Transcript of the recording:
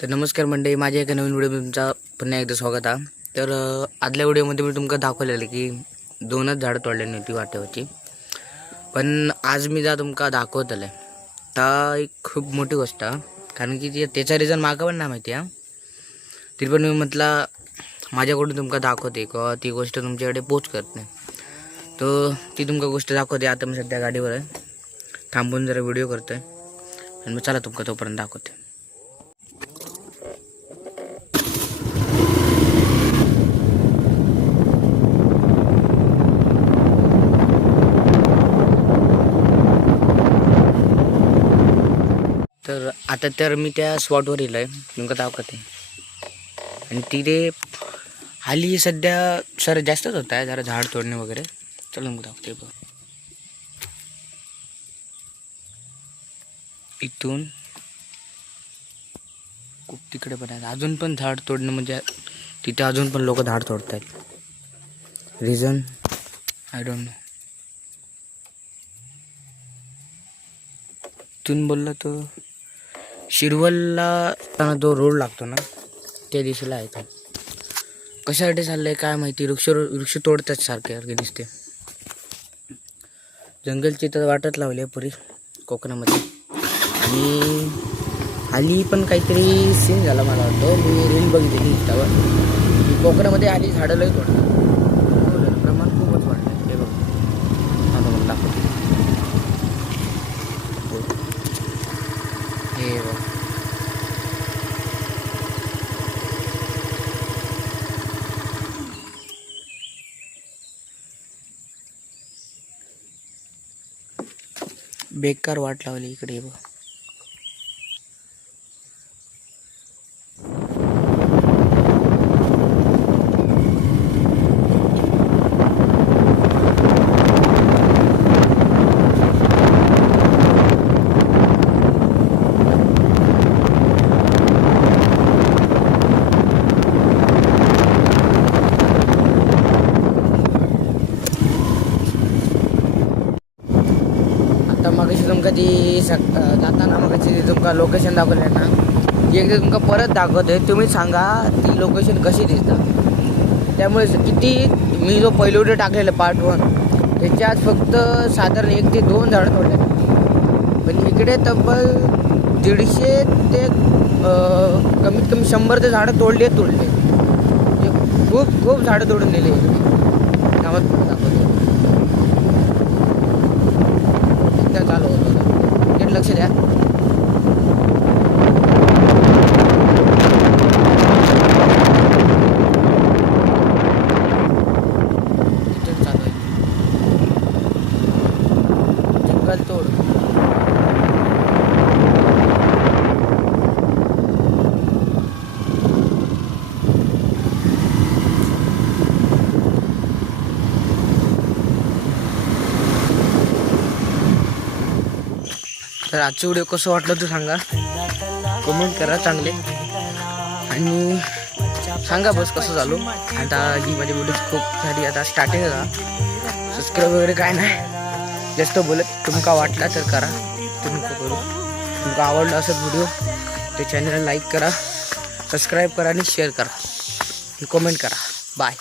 तर नमस्कार मंडळी, माझ्या एका नवीन व्हिडिओमध्ये तुमचा पुन्हा एकदा स्वागत आहे. तर आदल्या व्हिडिओमध्ये मी तुमका दाखवलेलं की 2च झाडं तोडलेली होती वाटेवरची. पण आज मी जा तुमका दाखवतलं ता एक खूप मोठी गोष्ट आहे, कारण की त्याचा रिझन मागं पण नाही माहिती आहे. तरी पण मी म्हटलं माझ्याकडून तुमका दाखवते किंवा ती गोष्ट तुमच्याकडे पोच करते. तर ती तुमका गोष्ट दाखवते. आता मी सध्या गाडीवर आहे, थांबून जरा व्हिडिओ करतोय आणि मग चला तुमका तोपर्यंत दाखवते. तर आता तर मी त्या स्पॉटवर येलो आहे, तुमका दाखवते. आणि तिथे हाली सध्या सर जास्तच होत आहे, जरा झाड तोडणे वगैरे. चला मग दाखवते. बघ इथून खूप तिकडे पण आहे, अजून पण झाड तोडणं, म्हणजे तिथे अजून पण लोक झाड तोडत आहेत. Reason I don't know. इथून बोललं तर शिरवलला जो रोड लागतो ना, त्या दिशेला आहे. तो कशासाठी चाललंय काय माहिती. वृक्ष तोडतात सारखे दिसते. जंगलची तर वाटच लावली आहे पुरी कोकणामध्ये. आणि हाली पण काहीतरी सीन झाला मला वाटतं. मी रील बघितली इंस्टावर की कोकणामध्ये हाली झाडं लय तोडतात, प्रमाण खूपच वाढलं. हे बघ, आता मला दाखवते. हे बघ, बेकार वाट लावली इकडे. हे बघ, मगाशी तुमका ती जाताना मगाशी तुमका लोकेशन दाखवलं ना, ती एकदा तुमका परत दाखवते. तुम्ही सांगा ती लोकेशन कशी दिसतं. त्यामुळे किती मी जो पहिला व्हिडिओ टाकलेला पार्ट 1 त्याच्यात फक्त साधारण 1 ते 2 झाडं तोडले, पण इकडे तब्बल 150 ते कमीत कमी 100 ते झाडं तोडले. म्हणजे खूप झाडं तोडून दिले गावात. दाखवते चालू होतं, नीट लक्ष द्या. इथून चालू आहे जंगल तोड. तर आजचं व्हिडिओ कसं वाटलं तर सांगा, कमेंट करा चांगले, आणि सांगा बस कसं झालो. आता ही माझी व्हिडिओ खूप सारी आता स्टार्टिंग आहे. सबस्क्राईब वगैरे काय नाही जास्त बोलत. तुमका वाटला तर करा, तुम्ही करू. तुमका आवडला असं व्हिडिओ ते चॅनलला लाईक करा, सबस्क्राईब करा आणि शेअर करा, कमेंट करा. बाय.